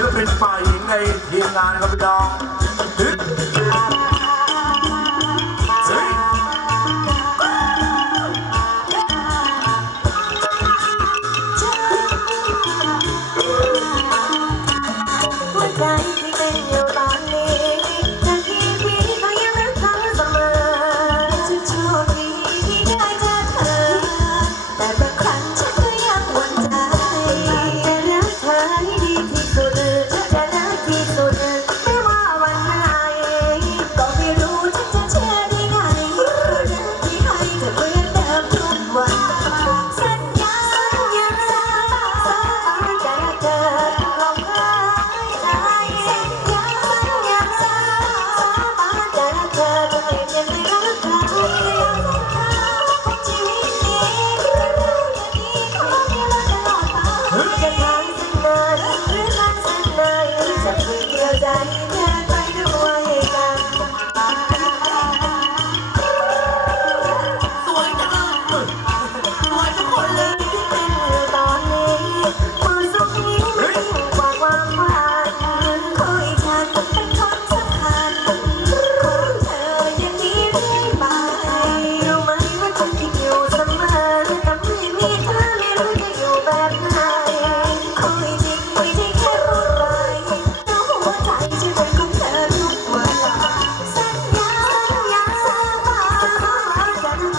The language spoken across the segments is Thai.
ศิลปินฝ่ายหญิงในทีมงานครับพี่น้อง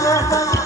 Ha ha ha.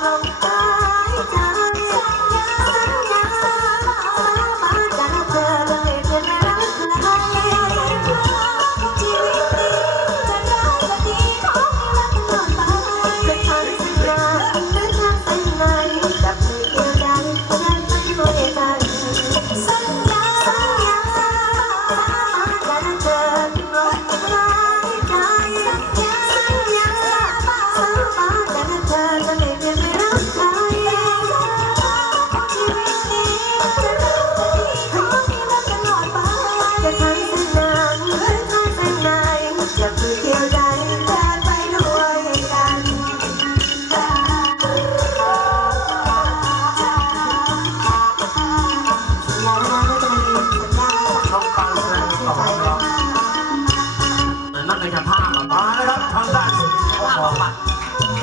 I'm a pop.